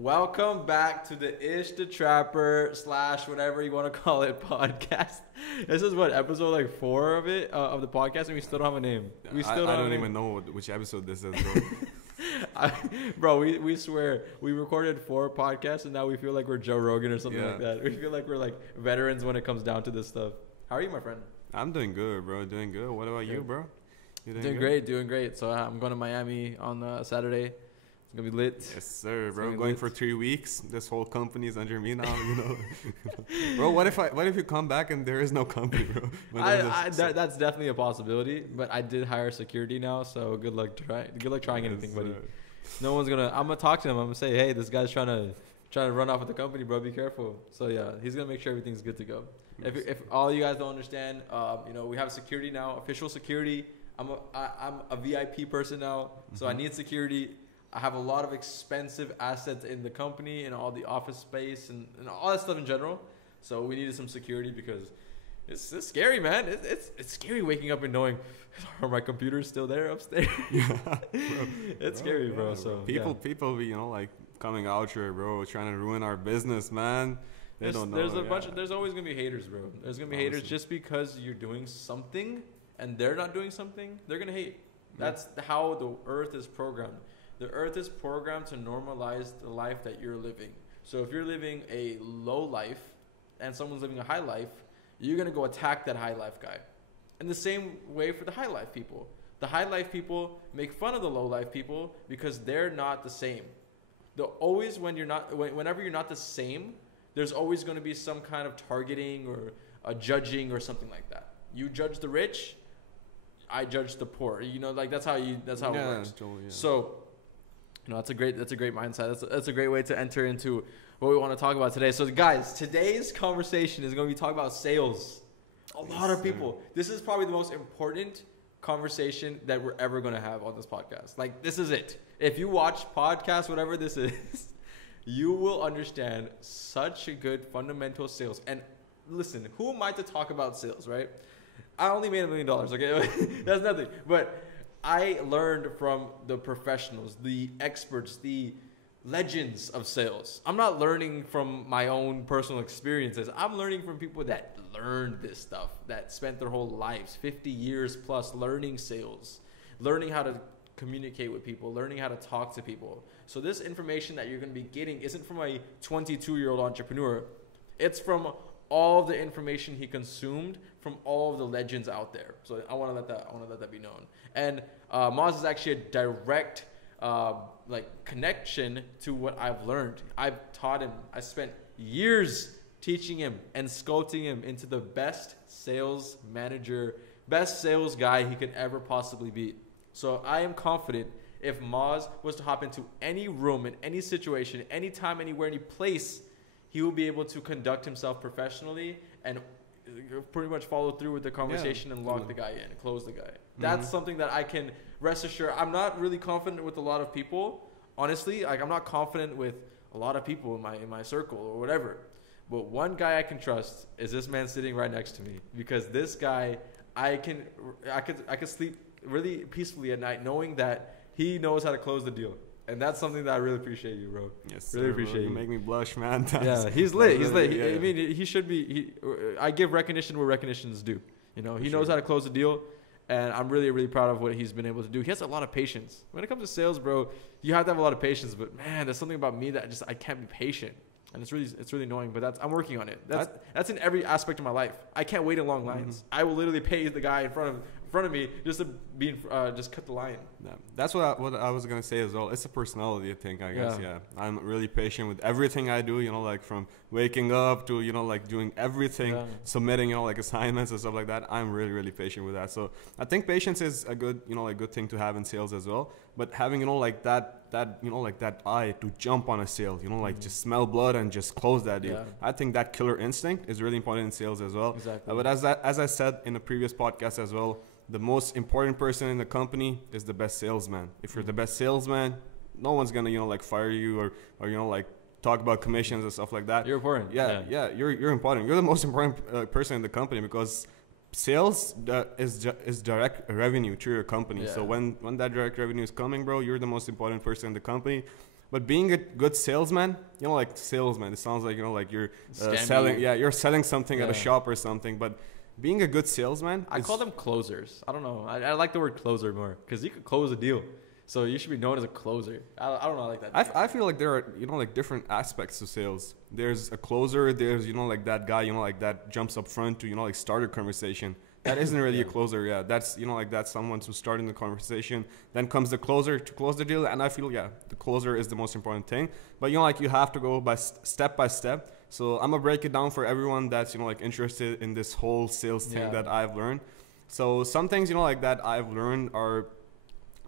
Welcome back to the Ish the Trapper slash whatever you want to call it podcast. This is what episode like 4 of it of the podcast, and we still don't have a name. We still I don't even know which episode this is, bro. We swear we recorded 4 podcasts, and now we feel like we're Joe Rogan or something like that. We feel like we're like veterans when it comes down to this stuff. How are you, my friend? I'm doing good, bro. Doing good. What about you, bro? You doing great. So I'm going to Miami on Saturday. It's gonna be lit. Yes, sir, bro. Going for 3 weeks. This whole company is under me now, you know. Bro, what if you come back and there is no company, bro? That's definitely a possibility. But I did hire security now, so good luck trying anything, buddy. No one's gonna. I'm gonna talk to him. I'm gonna say, hey, this guy's trying to run off with the company, bro. Be careful. So yeah, he's gonna make sure everything's good to go. If all you guys don't understand, we have security now, official security. I'm a VIP person now, so I need security. I have a lot of expensive assets in the company and all the office space and all that stuff in general. So we needed some security because it's scary, man. It's scary waking up and knowing, are my computers still there upstairs? It's scary, bro. So people be, like coming out here, bro, trying to ruin our business, man. There's always gonna be haters, bro. There's gonna be haters just because you're doing something and they're not doing something. They're gonna hate. That's how the earth is programmed. The earth is programmed to normalize the life that you're living. So if you're living a low life and someone's living a high life, you're going to go attack that high life guy. And the same way for the high life people. The high life people make fun of the low life people because they're not the same. Whenever you're not the same, there's always going to be some kind of targeting or a judging or something like that. You judge the rich, I judge the poor. That's how it works. Totally, yeah. So that's a great mindset. That's a great way to enter into what we want to talk about today. So guys, today's conversation is going to be talking about sales. A lot of people. This is probably the most important conversation that we're ever going to have on this podcast. Like, this is it. If you watch podcasts, whatever this is, you will understand such a good fundamental sales. And listen, who am I to talk about sales, right? I only made $1 million, okay? That's nothing. But I learned from the professionals, the experts, the legends of sales. I'm not learning from my own personal experiences. I'm learning from people that learned this stuff, that spent their whole lives, 50 years plus, learning sales, learning how to communicate with people, learning how to talk to people. So this information that you're going to be getting isn't from a 22-year-old entrepreneur. It's from all the information he consumed from all of the legends out there. So I want to let that be known. And Moz is actually a direct connection to what I've learned. I've taught him. I spent years teaching him and sculpting him into the best sales manager, best sales guy he could ever possibly be. So I am confident if Moz was to hop into any room, in any situation, anytime, anywhere, any place, he will be able to conduct himself professionally and pretty much follow through with the conversation and lock the guy in, close the guy. That's something that I can rest assured. I'm not really confident with a lot of people, honestly. Like, I'm not confident with a lot of people in my circle or whatever. But one guy I can trust is this man sitting right next to me, because this guy, I could sleep really peacefully at night knowing that he knows how to close the deal. And that's something that I really appreciate you, bro. Yes, really appreciate you. You make me blush, man. Yeah, he's lit. He's lit. I mean, he should be. I give recognition where recognition is due. He knows how to close the deal, and I'm really, really proud of what he's been able to do. He has a lot of patience. When it comes to sales, bro, you have to have a lot of patience. But man, there's something about me that I can't be patient, and it's really annoying. But I'm working on it. That's in every aspect of my life. I can't wait in long lines. I will literally pay the guy in front of me just to just cut the line. Yeah, that's what I was gonna say as well. It's a personality thing, I guess. Yeah, I'm really patient with everything I do. Like from waking up to doing everything, submitting assignments and stuff like that. I'm really, really patient with that. So I think patience is a good good thing to have in sales as well. But having that eye to jump on a sale, just smell blood and just close that deal. Yeah. I think that killer instinct is really important in sales as well. Exactly. But as I said in the previous podcast as well, the most important person in the company is the best salesman. If you're the best salesman, no one's gonna fire you or talk about commissions and stuff like that. You're important. Yeah, you're important. You're the most important person in the company, because sales is direct revenue to your company. So when that direct revenue is coming, bro, you're the most important person in the company. But being a good salesman, you know, like salesman, it sounds like, you know, like you're selling. Yeah, you're selling something at a shop or something. But being a good salesman, I call them closers. I don't know. I like the word closer more because you could close a deal. So you should be known as a closer. I don't know, I like that. I feel like there are, you know, like different aspects to sales. There's a closer. There's, you know, like that guy, you know, like that jumps up front to, you know, like start a conversation. That isn't really a closer. Yeah, that's, you know, like that's someone who's starting the conversation. Then comes the closer to close the deal. And I feel, the closer is the most important thing. But, you know, like you have to go by step by step. So I'm going to break it down for everyone that's, you know, like interested in this whole sales thing that I've learned. So some things, you know, like that I've learned are,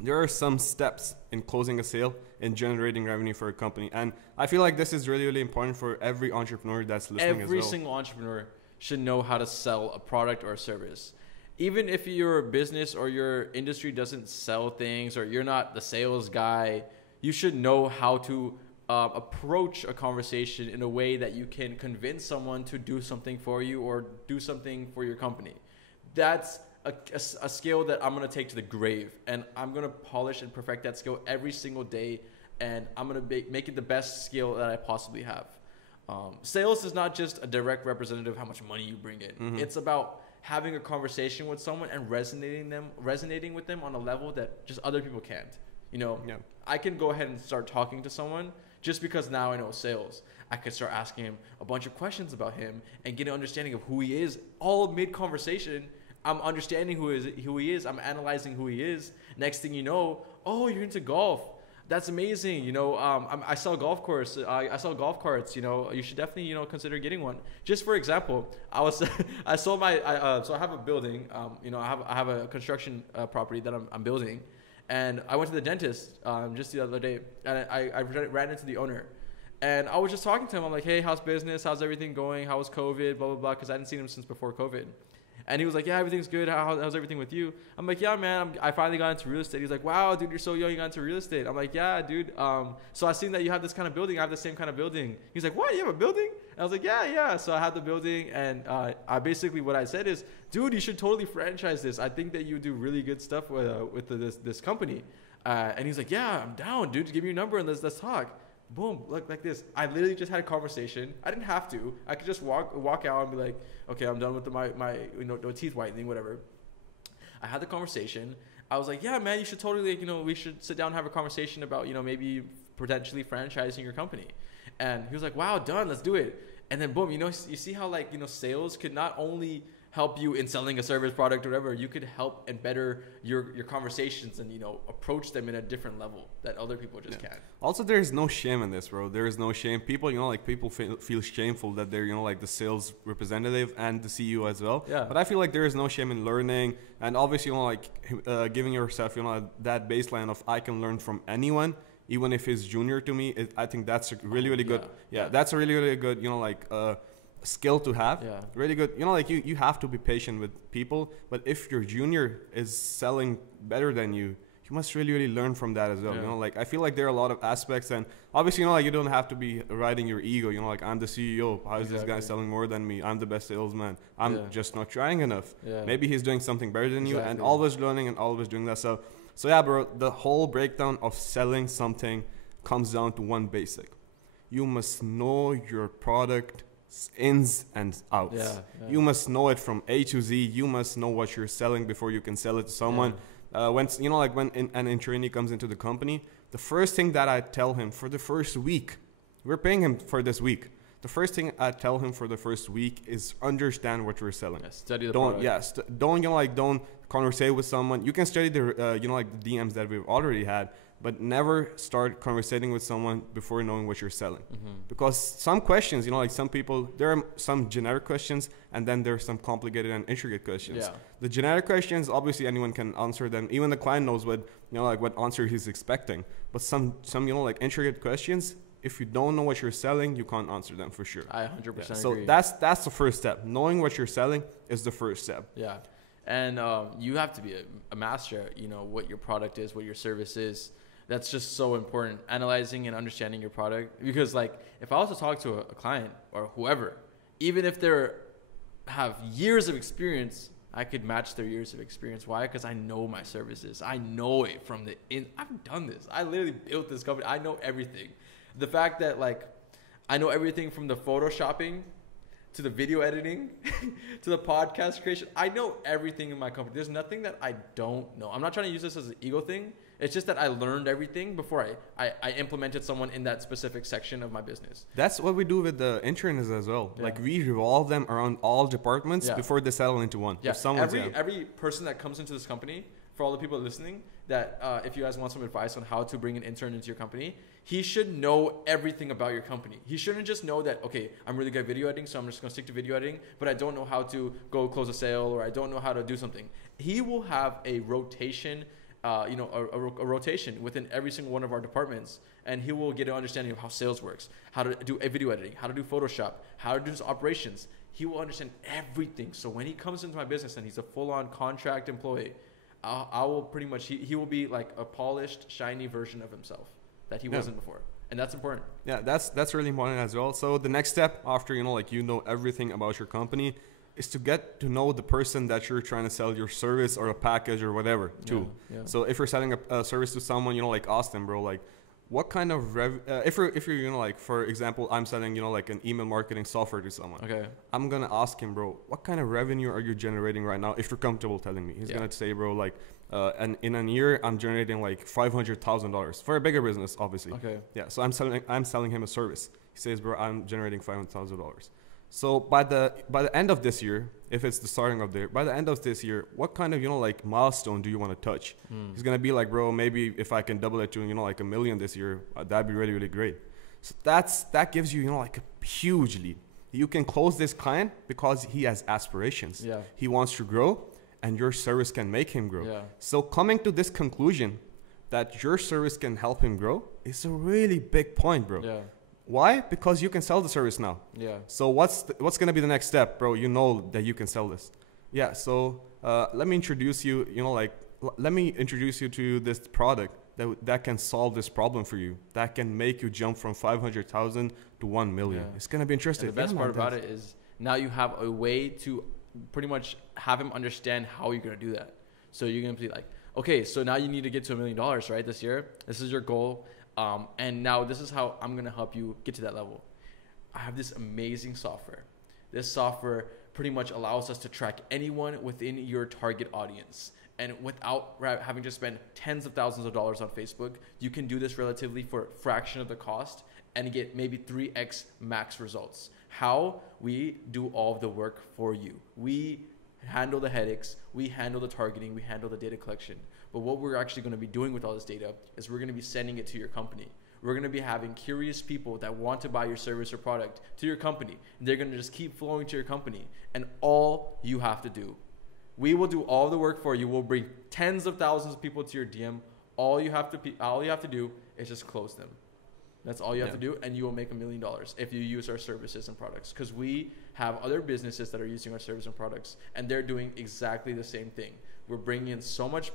there are some steps in closing a sale and generating revenue for a company. And I feel like this is really, really important for every entrepreneur that's listening as well. Every single entrepreneur should know how to sell a product or a service. Even if your business or your industry doesn't sell things or you're not the sales guy, you should know how to approach a conversation in a way that you can convince someone to do something for you or do something for your company. That's a skill that I'm going to take to the grave, and I'm going to polish and perfect that skill every single day, and I'm going to make it the best skill that I possibly have. Sales is not just a direct representative of how much money you bring in. Mm-hmm. It's about having a conversation with someone and resonating with them on a level that just other people can't. You know, I can go ahead and start talking to someone just because now I know sales. I could start asking him a bunch of questions about him and get an understanding of who he is. All mid-conversation, I'm understanding who he is. I'm analyzing who he is. Next thing you know, oh, you're into golf. That's amazing. You know, I sell golf course. I sell golf carts. You know, you should definitely, you know, consider getting one. Just for example, I sold so I have a building. You know, I have a construction property that I'm building, and I went to the dentist just the other day, and I ran into the owner, and I was just talking to him. I'm like, hey, how's business? How's everything going? How was COVID? Blah blah blah. Because I hadn't seen him since before COVID. And he was like, yeah, everything's good. How's everything with you? I'm like, yeah, man, I finally got into real estate. He's like, wow, dude, you're so young, you got into real estate. I'm like, yeah, dude. So I seen that you have this kind of building. I have the same kind of building. He's like, what? You have a building? And I was like, yeah. So I have the building. And I basically what I said is, dude, you should totally franchise this. I think that you do really good stuff with this company. And he's like, yeah, I'm down, dude. Give me your number and let's talk. Boom, look like this. I literally just had a conversation. I didn't have to. I could just walk out and be like, okay, I'm done with my you know, teeth whitening, whatever. I had the conversation. I was like, yeah, man, you should totally, you know, we should sit down and have a conversation about, you know, maybe potentially franchising your company. And he was like, wow, done, let's do it. And then boom, you know, you see how, like, you know, sales could not only help you in selling a service, product, or whatever, you could help and better your conversations and, you know, approach them in a different level that other people just can't. Also, there is no shame in this, bro. There is no shame. People, you know, like people feel shameful that they're, you know, like the sales representative and the CEO as well. Yeah. But I feel like there is no shame in learning, and obviously, you know, like giving yourself, you know, that baseline of I can learn from anyone, even if he's junior to me. I think that's a really, really good. Yeah, that's a really, really good, you know, like skill to have. Really good. You know, like you have to be patient with people, but if your junior is selling better than you must really, really learn from that as well. You know, like I feel like there are a lot of aspects, and obviously, you know, like you don't have to be riding your ego. You know, like I'm the CEO. How is this guy selling more than me? I'm the best salesman. I'm just not trying enough. Maybe he's doing something better than you, and always learning and always doing that. So yeah, bro, the whole breakdown of selling something comes down to one basic. You must know your product ins and outs. You must know it from A to Z. You must know what you're selling before you can sell it to someone. When, you know, like when an trainee comes into the company, the first thing that I tell him for the first week, we're paying him for this week. The first thing I tell him for the first week is understand what you're selling. Study the product. Don't, you know, like don't conversate with someone. You can study the, you know, like the DMs that we've already had, but never start conversating with someone before knowing what you're selling. Because some questions, you know, like some people, there are some generic questions, and then there are some complicated and intricate questions. The generic questions, obviously anyone can answer them. Even the client knows what, you know, like what answer he's expecting. But some, you know, like intricate questions, if you don't know what you're selling, you can't answer them for sure. I 100% agree. So that's the first step. Knowing what you're selling is the first step. And you have to be a master at, you know, what your product is, what your service is. That's just so important, analyzing and understanding your product. Because, like, if I was to talk to a client or whoever, even if they have years of experience I could match their years of experience. Why? Because I know my services. I know it from the in. I've done this. I literally built this company. I know everything. The fact that like I know everything from the photoshopping to the video editing to the podcast creation. I know everything in my company. There's nothing that I don't know. I'm not trying to use this as an ego thing. It's just that I learned everything before I implemented someone in that specific section of my business. That's what we do with the interns as well. Yeah. Like we revolve them around all departments before they settle into one. Yeah. Every person that comes into this company, for all the people listening, that if you guys want some advice on how to bring an intern into your company, he should know everything about your company. He shouldn't just know that, okay, I'm really good at video editing, so I'm just going to stick to video editing, but I don't know how to go close a sale, or I don't know how to do something. He will have a rotation, a rotation within every single one of our departments, and he will get an understanding of how sales works, how to do a video editing, how to do Photoshop, how to do his operations. He will understand everything. So when he comes into my business and he's a full-on contract employee, I will pretty much, he will be like a polished, shiny version of himself that he wasn't before. And that's important. Yeah, that's really important as well. So the next step after, you know everything about your company is to get to know the person that you're trying to sell your service or a package or whatever to. Yeah. So if you're selling a service to someone, like Austin, bro, like what kind of if you're like, for example, I'm selling, like an email marketing software to someone. Okay. I'm going to ask him, bro, what kind of revenue are you generating right now? If you're comfortable telling me, he's going to say, bro, like, and in a year, I'm generating like $500,000 for a bigger business, obviously. Okay. Yeah. So I'm selling him a service. He says, bro, I'm generating $500,000. So by the end of this year, if it's the starting of the year, by the end of this year, what kind of, like milestone do you want to touch? He's going to be like, bro, maybe if I can double it to, like $1 million this year, that'd be really, really great. So that gives you, like a huge lead. You can close this client because he has aspirations. Yeah. He wants to grow, and your service can make him grow. Yeah. So coming to this conclusion that your service can help him grow is a really big point, bro. Yeah. Why? Because you can sell the service now. Yeah. So what's going to be the next step, bro? You know that you can sell this. Yeah. So let me introduce you, let me introduce you to this product that can solve this problem for you. That can make you jump from 500,000 to 1 million. Yeah. It's going to be interesting. And the best part about it is now you have a way to pretty much have him understand how you're going to do that. So you're going to be like, okay, so now you need to get to $1 million, right? This year, this is your goal. And now this is how I'm going to help you get to that level. I have this amazing software. This software pretty much allows us to track anyone within your target audience. And without having to spend tens of thousands of dollars on Facebook, you can do this relatively for a fraction of the cost and get maybe 3x max results. How? We do all of the work for you. We handle the headaches, we handle the targeting, we handle the data collection. But what we're actually going to be doing with all this data is we're going to be sending it to your company. We're going to be having curious people that want to buy your service or product to your company. And they're going to just keep flowing to your company. And all you have to do, we will do all the work for you. We'll bring tens of thousands of people to your DM. All you have to do is just close them. That's all you have to do, and you will make $1 million if you use our services and products. Because we have other businesses that are using our service and products, and they're doing exactly the same thing. We're bringing in so much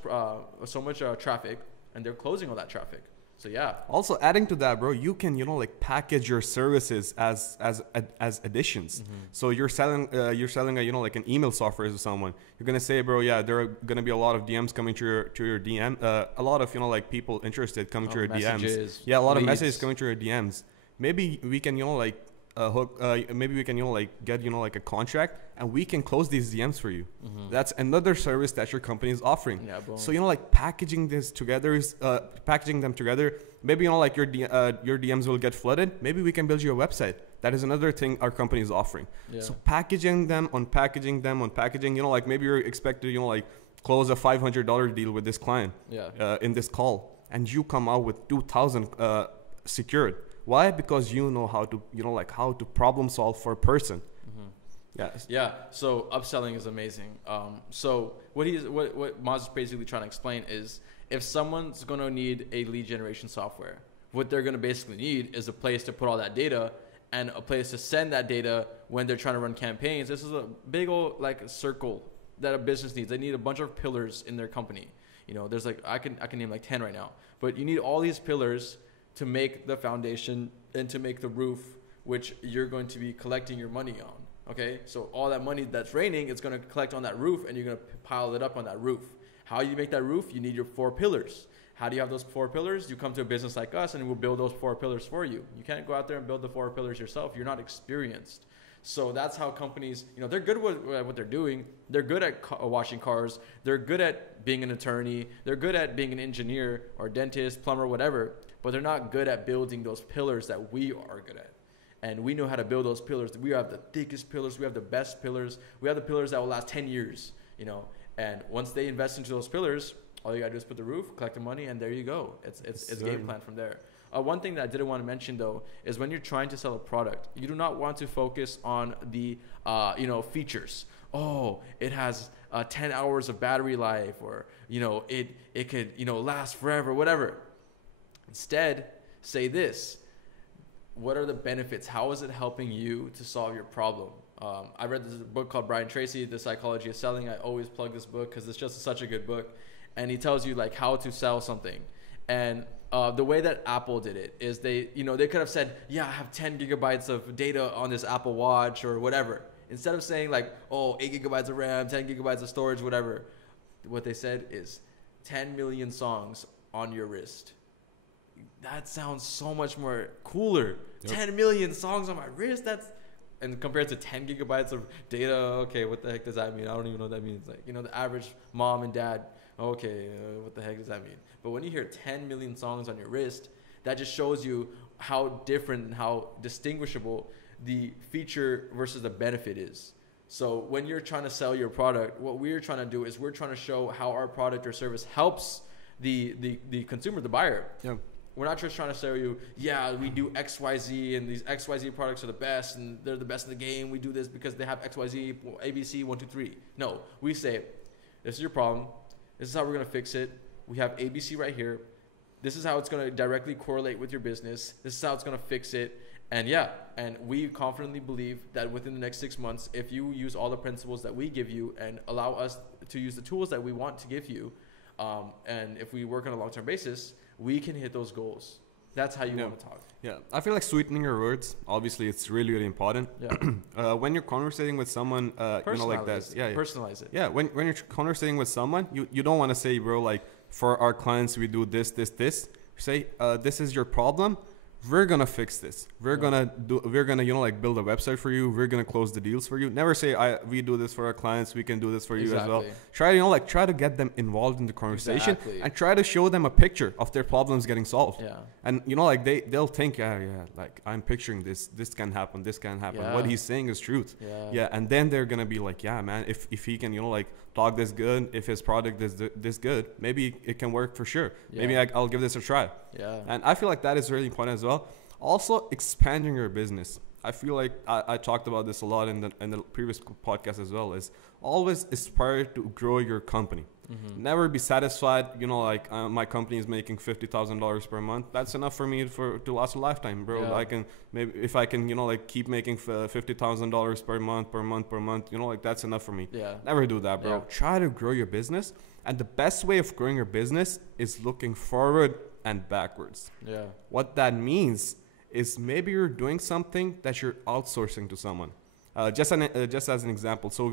traffic, and they're closing all that traffic. So yeah. Also, adding to that, bro, you can package your services as additions. Mm-hmm. So you're selling like an email software to someone. You're gonna say, bro, yeah, there are gonna be a lot of DMs coming to your DM. A lot of people interested coming to your messages, DMs. Yeah, a lot of messages coming to your DMs. Maybe we can maybe we can get like a contract, and we can close these DMs for you. Mm-hmm. That's another service that your company is offering. Yeah, boom. So packaging them together. Maybe your DMs will get flooded. Maybe we can build you a website. That is another thing our company is offering. Yeah. So packaging them, unpackaging. Maybe you're expected to close a $500 deal with this client. Yeah. In this call, and you come out with 2,000 secured. Why? Because you know how to how to problem solve for a person. Mm-hmm. Yes. Yeah. So upselling is amazing. So what Maz is basically trying to explain is, if someone's going to need a lead generation software, what they're going to basically need is a place to put all that data and a place to send that data when they're trying to run campaigns. This is a big old circle that a business needs. They need a bunch of pillars in their company. There's I can name 10 right now, but you need all these pillars to make the foundation and to make the roof, which you're going to be collecting your money on. Okay, so all that money that's raining, it's going to collect on that roof, and you're going to pile it up on that roof. How you make that roof? You need your 4 pillars. How do you have those 4 pillars? You come to a business like us, and we'll build those 4 pillars for you. You can't go out there and build the 4 pillars yourself. You're not experienced. So that's how companies, they're good at what they're doing. They're good at washing cars. They're good at being an attorney. They're good at being an engineer or dentist, plumber, whatever. But they're not good at building those pillars that we are good at. And we know how to build those pillars. We have the thickest pillars. We have the best pillars. We have the pillars that will last 10 years, And once they invest into those pillars, all you got to do is put the roof, collect the money, and there you go. It's game plan from there. One thing that I didn't want to mention, though, is when you're trying to sell a product, you do not want to focus on the, features. Oh, it has 10 hours of battery life, or, it could, last forever, whatever. Instead, say this. What are the benefits? How is it helping you to solve your problem? I read this book called Brian Tracy, The Psychology of Selling. I always plug this book because it's just such a good book. And he tells you like how to sell something. And the way that Apple did it is they could have said, yeah, I have 10 gigabytes of data on this Apple Watch or whatever. Instead of saying like, 8 gigabytes of RAM, 10 gigabytes of storage, whatever. What they said is 10 million songs on your wrist. That sounds so much more cooler. Yep. 10 million songs on my wrist. And compared to 10 gigabytes of data, okay, what the heck does that mean? I don't even know what that means. Like, the average mom and dad, okay, what the heck does that mean? But when you hear 10 million songs on your wrist, that just shows you how different and how distinguishable the feature versus the benefit is. So when you're trying to sell your product, what we're trying to do is we're trying to show how our product or service helps the consumer, the buyer. Yeah. We're not just trying to sell you, yeah, we do XYZ and these XYZ products are the best and they're the best in the game. We do this because they have XYZ, ABC, 1, 2, 3. No, we say, this is your problem. This is how we're going to fix it. We have ABC right here. This is how it's going to directly correlate with your business. This is how it's going to fix it. And and we confidently believe that within the next 6 months, if you use all the principles that we give you and allow us to use the tools that we want to give you, and if we work on a long-term basis, we can hit those goals. That's how you want to talk. Yeah, I feel like sweetening your words, obviously, it's really, really important. Yeah. When you're conversating with someone, like that. Yeah, personalize it. Yeah, when you're conversating with someone, you don't want to say, bro, like, for our clients, we do this. Say, this is your problem. We're gonna fix this. We're gonna build a website for you. We're gonna close the deals for you. Never say we do this for our clients. We can do this for you as well. Try to get them involved in the conversation and try to show them a picture of their problems getting solved. Yeah. And they'll think, like I'm picturing this. This can happen. This can happen. Yeah. What he's saying is truth. Yeah. And then they're gonna be like, yeah, man. If he can talk this good, if his product is this good, maybe it can work for sure. Yeah. Maybe I'll give this a try. Yeah. And I feel like that is really important as well. Also, expanding your business. I feel like I talked about this a lot in the previous podcast as well. Is always aspire to grow your company. Mm-hmm. Never be satisfied. My company is making $50,000 per month. That's enough for me to last a lifetime, bro. Yeah. I can maybe if I can keep making $50,000 per month. That's enough for me. Yeah. Never do that, bro. Yeah. Try to grow your business, and the best way of growing your business is looking forward and backwards. Yeah. What that means is maybe you're doing something that you're outsourcing to someone. Just as an example, so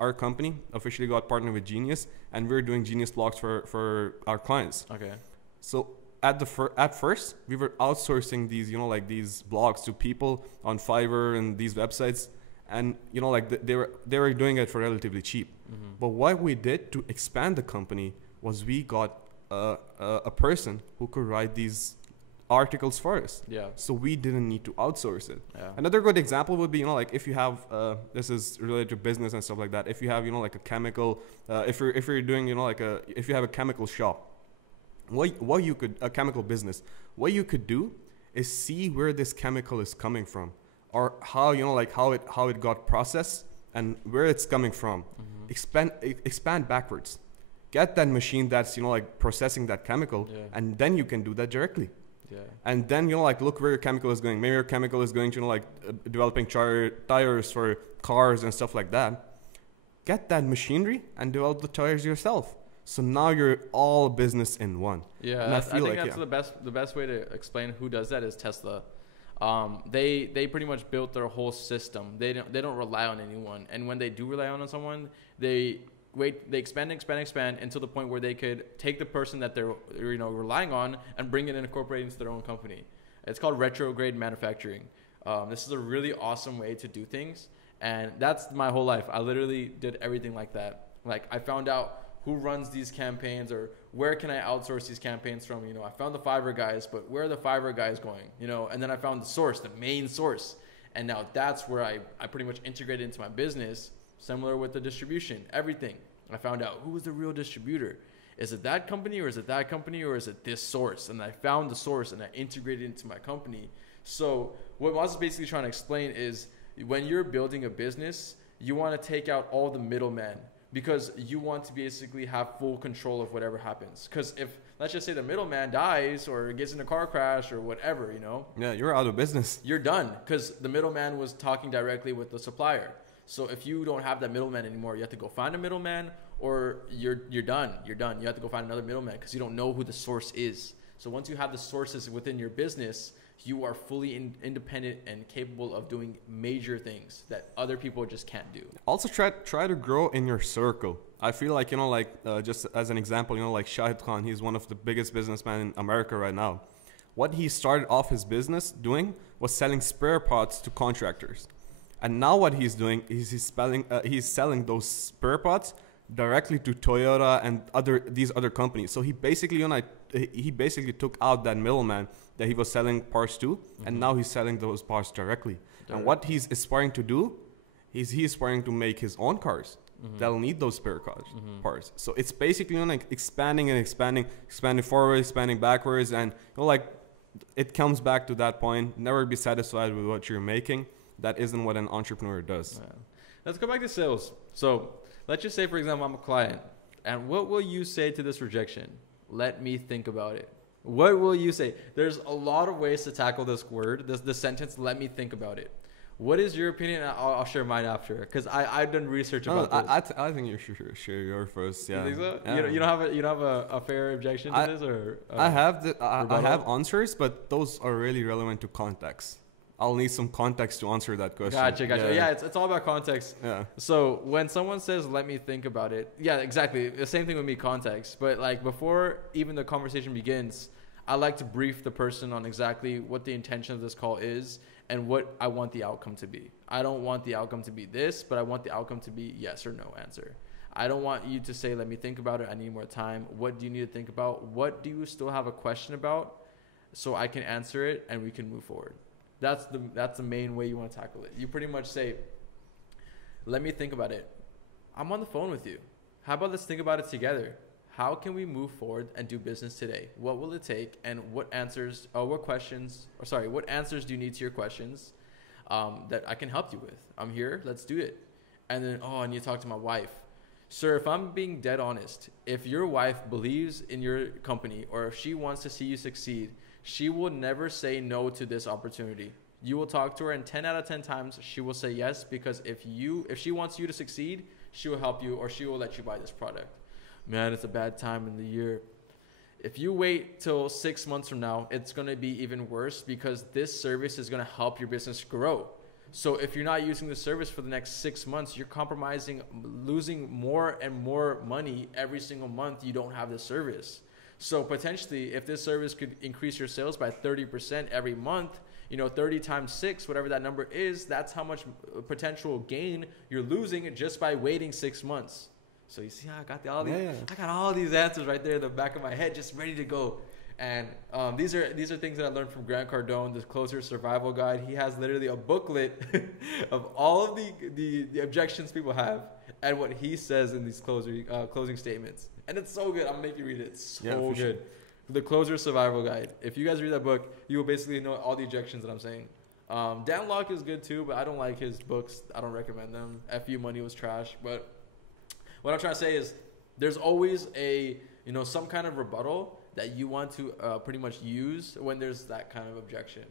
our company officially got partnered with Genius, and we're doing Genius blogs for our clients. Okay. So at first we were outsourcing these these blogs to people on Fiverr and these websites, and they were doing it for relatively cheap. Mm-hmm. But what we did to expand the company was we got a person who could write these articles for us. Yeah. So we didn't need to outsource it. Yeah. Another good example would be, if you have, this is related to business and stuff like that. If you have, a chemical, if you're doing, if you have a chemical shop, a chemical business, what you could do is see where this chemical is coming from, or how, how it got processed and where it's coming from. Mm-hmm. Expand backwards. Get that machine that's, processing that chemical, and then you can do that directly. Yeah. And then, look where your chemical is going. Maybe your chemical is going to, developing tires for cars and stuff like that. Get that machinery and develop the tires yourself. So now you're all business in one. Yeah, I think that's the best way to explain who does that is Tesla. They pretty much built their whole system. They don't rely on anyone, and when they do rely on someone, they expand until the point where they could take the person that they're relying on and bring it and incorporate into their own company. It's called retrograde manufacturing. This is a really awesome way to do things, and that's my whole life. I literally did everything like that. Like, I found out who runs these campaigns, or where can I outsource these campaigns from? I found the Fiverr guys, but where are the Fiverr guys going? And then I found the source, the main source. And now that's where I pretty much integrated into my business, similar with the distribution, everything. I found out who was the real distributor. Is it that company, or is it that company, or is it this source? And I found the source and I integrated it into my company. So what I was basically trying to explain is, when you're building a business, you want to take out all the middlemen, because you want to basically have full control of whatever happens. Because if, let's just say, the middleman dies or gets in a car crash or whatever, Yeah, you're out of business. You're done, because the middleman was talking directly with the supplier. So if you don't have that middleman anymore, you have to go find a middleman, or you're done. You're done. You have to go find another middleman, because you don't know who the source is. So once you have the sources within your business, you are fully independent and capable of doing major things that other people just can't do. Also, try to grow in your circle. I feel like, just as an example, like Shahid Khan, he's one of the biggest businessmen in America right now. What he started off his business doing was selling spare parts to contractors. And now what he's doing is he's selling those spare parts directly to Toyota and these other companies. So he basically took out that middleman that he was selling parts to, and now he's selling those parts directly. And what he's aspiring to do is he's aspiring to make his own cars that'll need those spare parts. So it's basically expanding forward, expanding backwards, and it comes back to that point. Never be satisfied with what you're making. That isn't what an entrepreneur does. Yeah. Let's go back to sales. So let's just say, for example, I'm a client, and what will you say to this rejection? Let me think about it. What will you say? There's a lot of ways to tackle this word, the sentence, let me think about it. What is your opinion? I'll share mine after, because I've done research about this. I think you should share your first. Yeah. You think so? Yeah. You don't have a fair objection to this, or I have answers, but those are really relevant to context. I'll need some context to answer that question. Gotcha. Yeah, it's all about context. Yeah. So when someone says, let me think about it. Yeah, exactly. The same thing with me, context. But like, before even the conversation begins, I like to brief the person on exactly what the intention of this call is and what I want the outcome to be. I don't want the outcome to be this, but I want the outcome to be yes or no answer. I don't want you to say, let me think about it. I need more time. What do you need to think about? What do you still have a question about, so I can answer it and we can move forward? That's the main way you want to tackle it. You pretty much say, let me think about it. I'm on the phone with you. How about let's think about it together? How can we move forward and do business today? What will it take? And what answers do you need to your questions that I can help you with? I'm here. Let's do it. And then, I need to talk to my wife. Sir, if I'm being dead honest, if your wife believes in your company, or if she wants to see you succeed, she will never say no to this opportunity. You will talk to her, and 10 out of 10 times she will say yes, because if she wants you to succeed, she will help you, or she will let you buy this product. Man, it's a bad time in the year. If you wait till 6 months from now, it's going to be even worse, because this service is going to help your business grow. So if you're not using the service for the next 6 months, you're compromising, losing more and more money every single month you don't have this service. So potentially, if this service could increase your sales by 30% every month, 30 times 6, whatever that number is, that's how much potential gain you're losing just by waiting 6 months. So you see how I got I got all these answers right there in the back of my head, just ready to go. And these are things that I learned from Grant Cardone, the Closer Survival Guide. He has literally a booklet of all of the objections people have and what he says in these closing statements. And it's so good. I'm going to make you read it. It's so good. Sure. The Closer Survival Guide. If you guys read that book, you will basically know all the objections that I'm saying. Dan Locke is good too, but I don't like his books. I don't recommend them. FU Money was trash. But what I'm trying to say is there's always some kind of rebuttal that you want to pretty much use when there's that kind of objection.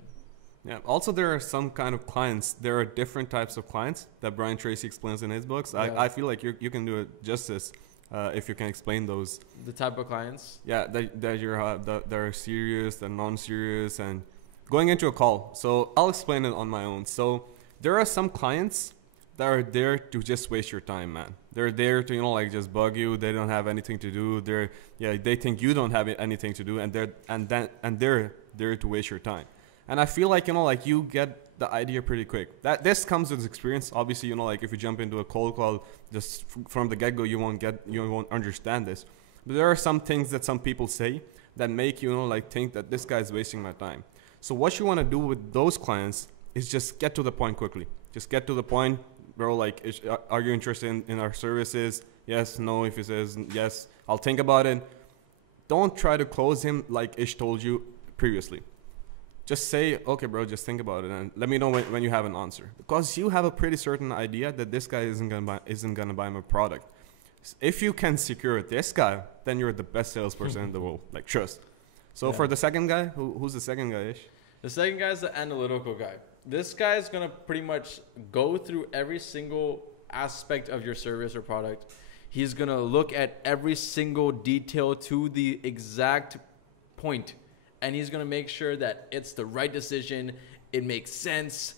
Yeah. Also, there are some kind of clients. There are different types of clients that Brian Tracy explains in his books. Yeah. I feel like you can do it justice if you can explain those. The type of clients? Yeah, that are serious, they're non-serious, and going into a call. So I'll explain it on my own. So there are some clients that are there to just waste your time, man. They're there to, like just bug you. They don't have anything to do. They think you don't have anything to do, and they're there to waste your time. And I feel like, like you get the idea pretty quick. That this comes with experience. Obviously, like if you jump into a cold call just from the get-go, you won't understand this. But there are some things that some people say that make you, like think that this guy is wasting my time. So what you want to do with those clients is just get to the point quickly. Just get to the point, bro. Like, are you interested in our services? Yes, no. If he says yes, I'll think about it. Don't try to close him like Ish told you previously. Just say, okay, bro, just think about it and let me know when you have an answer. Because you have a pretty certain idea that this guy isn't gonna buy my product. If you can secure this guy, then you're the best salesperson in the world. Like, trust. So for the second guy, who's the second guy, Ish? The second guy is the analytical guy. This guy is going to pretty much go through every single aspect of your service or product. He's going to look at every single detail to the exact point. And he's going to make sure that it's the right decision. It makes sense.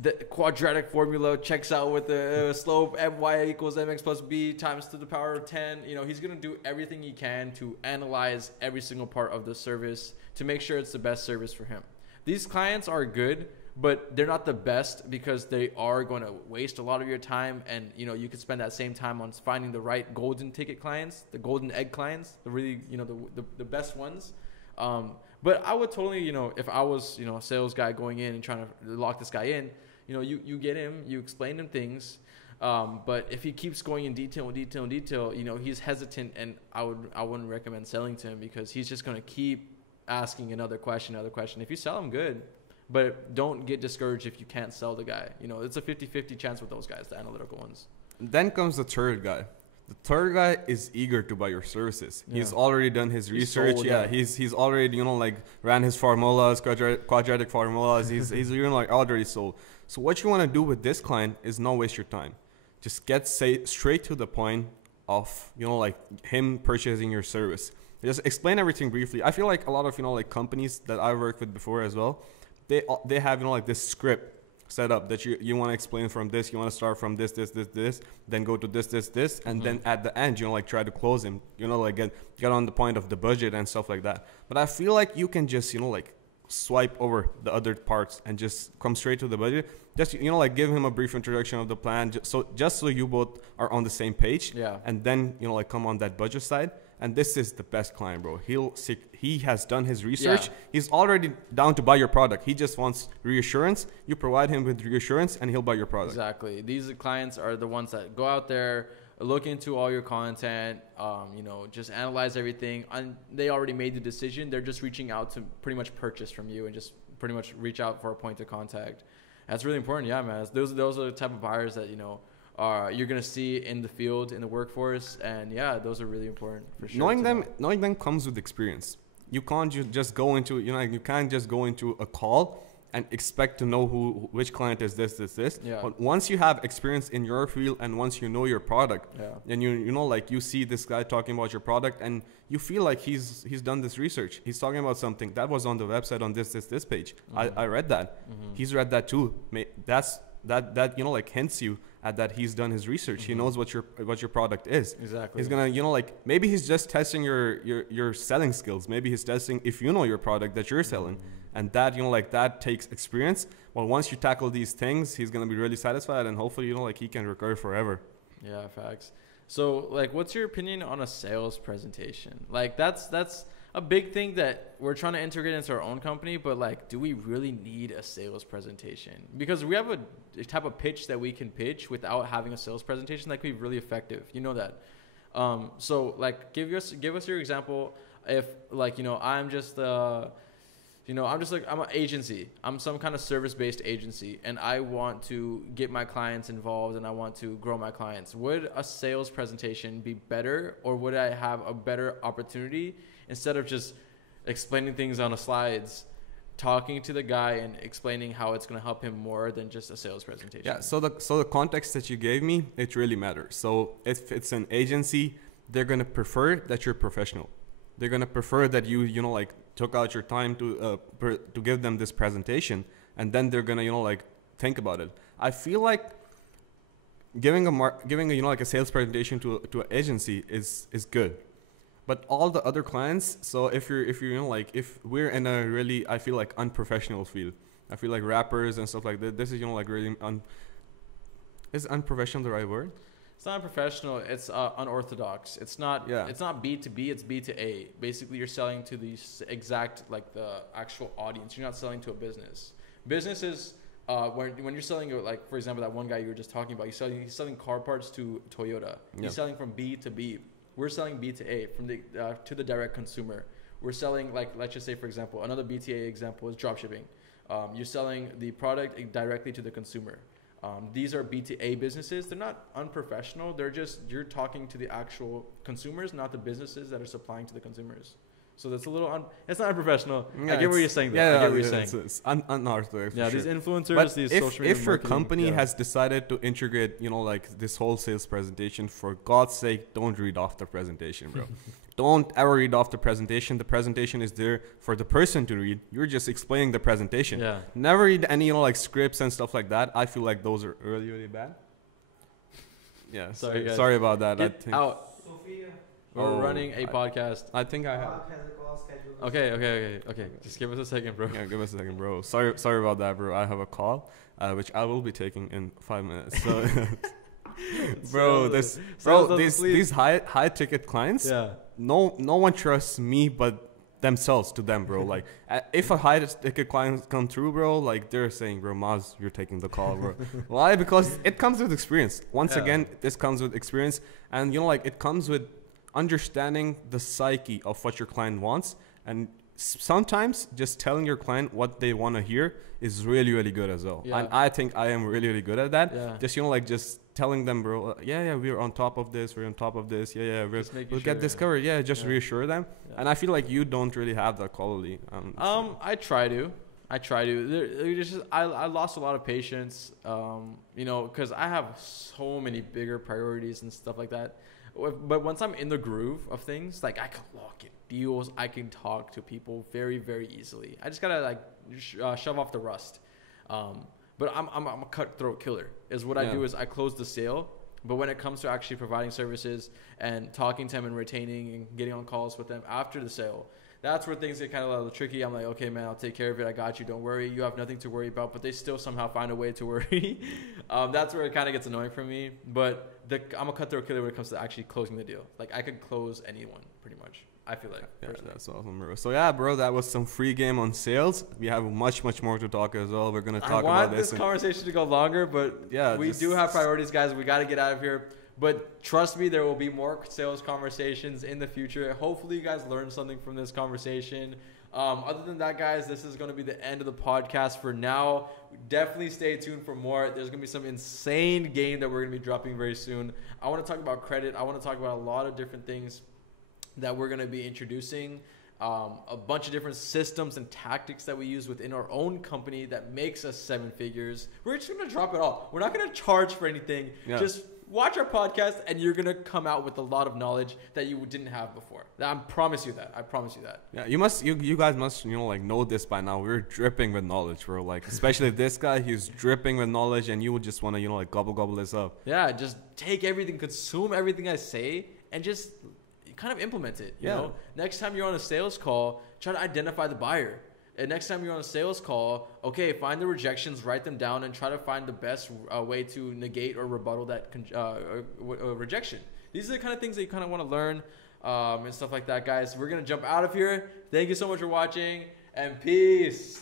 The quadratic formula checks out with the slope my equals mx plus b times to the power of 10. He's going to do everything he can to analyze every single part of the service to make sure it's the best service for him. These clients are good, but they're not the best because they are going to waste a lot of your time. And, you could spend that same time on finding the right golden ticket clients, the golden egg clients, the really, the best ones. But I would totally, if I was, a sales guy going in and trying to lock this guy in, you get him, you explain him things. But if he keeps going in detail, he's hesitant, and I wouldn't recommend selling to him because he's just going to keep asking another question. If you sell him, good, but don't get discouraged if you can't sell the guy. It's a 50-50 chance with those guys, the analytical ones. Then comes the third guy. The third guy is eager to buy your services. Yeah. He's already done his research. He's already, ran his formulas, quadratic formulas. He's already sold. So what you want to do with this client is not waste your time. Just get straight to the point of, him purchasing your service. Just explain everything briefly. I feel like a lot of, companies that I've worked with before as well, they have, this script set up that you want to explain from this, you want to start from this, then go to this, and then at the end, try to close him, get on the point of the budget and stuff like that. But I feel like you can just, swipe over the other parts and just come straight to the budget. Just, give him a brief introduction of the plan, just so you both are on the same page. Yeah. And then, come on that budget side. And this is the best client, bro. He has done his research. Yeah. He's already down to buy your product. He just wants reassurance. You provide him with reassurance, and he'll buy your product. Exactly. These clients are the ones that go out there, look into all your content, just analyze everything. And they already made the decision. They're just reaching out to pretty much purchase from you and just pretty much reach out for a point of contact. That's really important. Yeah, man. Those are the type of buyers that, you're going to see in the field, in the workforce. And yeah, those are really important for sure. Knowing them comes with experience. You can't just go into, you can't just go into a call and expect to know which client is this. Yeah. But once you have experience in your field and once you know your product, then you see this guy talking about your product and you feel like he's done this research. He's talking about something that was on the website on this page. I read that. He's read that too. That hints you at that he's done his research. He knows what your product is. Exactly. He's gonna maybe he's just testing your selling skills. Maybe he's testing if you know your product that you're selling, and that that takes experience. Well, once you tackle these things, he's gonna be really satisfied, and hopefully he can recur forever. Yeah, facts. So what's your opinion on a sales presentation? That's a big thing that we're trying to integrate into our own company, but do we really need a sales presentation? Because we have a type of pitch that we can pitch without having a sales presentation that could be really effective. You know that. So give us your example. If I'm just I'm an agency. I'm some kind of service-based agency, and I want to get my clients involved, and I want to grow my clients. Would a sales presentation be better, or would I have a better opportunity instead of just explaining things on the slides, talking to the guy and explaining how it's going to help him more than just a sales presentation? Yeah. So the context that you gave me, it really matters. So if it's an agency, they're going to prefer that you're professional. They're going to prefer that you took out your time to give them this presentation, and then they're gonna like think about it. I feel like giving like a sales presentation to an agency is good, but all the other clients. So if you're like if we're in a really, I feel like, unprofessional field. I feel like rappers and stuff like that. This is like really is unprofessional the right word? It's not unprofessional. It's unorthodox. It's not. Yeah. It's not B to B. It's B to A. Basically, you're selling to the exact like the actual audience. You're not selling to a business. Businesses, when you're selling, like for example, that one guy you were just talking about, he's selling car parts to Toyota. He's selling from B to B. We're selling B to A, from the to the direct consumer. We're selling, like, let's just say, for example, another BTA example is dropshipping. You're selling the product directly to the consumer. These are B2A businesses. They're not unprofessional. They're just, you're talking to the actual consumers, not the businesses that are supplying to the consumers. So that's a little, it's not unprofessional. Yeah, I get what you're saying, though. Yeah, I get what you're saying. It's unorthodox. Yeah, these influencers, but these social media if your company has decided to integrate, like this whole sales presentation, for God's sake, don't read off the presentation, bro. Don't ever read off the presentation. The presentation is there for the person to read. You're just explaining the presentation. Yeah. Never read any, like scripts and stuff like that. I feel like those are really, really bad. Yeah. Sorry about that. Get out. Sophia. We're running a podcast. I think I have. Okay. Just give us a second, bro. Yeah, give us a second, bro. Sorry about that, bro. I have a call, which I will be taking in 5 minutes. So, these high ticket clients. Yeah. No one trusts me but themselves to them, bro. Like, if a high ticket client come through, bro, like they're saying, bro, Maz, you're taking the call, bro. Why? Because it comes with experience. Once again, this comes with experience, and like it comes with understanding the psyche of what your client wants. And sometimes just telling your client what they want to hear is really, really good as well. Yeah. And I think I am really, really good at that. Yeah. Just, like just telling them, bro, we're on top of this. We're on top of this. We'll get this covered. Yeah, just reassure them. Yeah. And I feel like you don't really have that quality. I try to. I lost a lot of patience, because I have so many bigger priorities and stuff like that. But once I'm in the groove of things, like I can lock in deals, I can talk to people very, very easily. I just gotta shove off the rust. But I'm a cutthroat killer. Is what I do is I close the sale. But when it comes to actually providing services and talking to them and retaining and getting on calls with them after the sale, that's where things get kind of a little tricky. I'm like, okay, man, I'll take care of it. I got you. Don't worry. You have nothing to worry about. But they still somehow find a way to worry. That's where it kind of gets annoying for me. But I'm a cutthroat killer when it comes to actually closing the deal. Like, I could close anyone, pretty much. I feel like. Yeah, that's awesome, bro. So, yeah, bro, that was some free game on sales. We have much, much more to talk as well. We're going to talk about this. I want this conversation to go longer, but we do have priorities, guys. We got to get out of here. But trust me, there will be more sales conversations in the future. Hopefully, you guys learned something from this conversation. Other than that, guys, this is going to be the end of the podcast for now. Definitely stay tuned for more. There's going to be some insane game that we're going to be dropping very soon. I want to talk about credit. I want to talk about a lot of different things that we're going to be introducing. A bunch of different systems and tactics that we use within our own company that makes us 7 figures. We're just going to drop it all. We're not going to charge for anything. Yeah. Just watch our podcast, and you're going to come out with a lot of knowledge that you didn't have before. I promise you that. Yeah, you guys must, know this by now. We're dripping with knowledge, bro. Like, especially this guy, he's dripping with knowledge, and you would just want to, gobble this up. Yeah, just take everything, consume everything I say, and just kind of implement it. You know, next time you're on a sales call, try to identify the buyer. And next time you're on a sales call, okay, find the rejections, write them down, and try to find the best way to negate or rebuttal that rejection. These are the kind of things that you kind of want to learn and stuff like that, guys. We're going to jump out of here. Thank you so much for watching, and peace.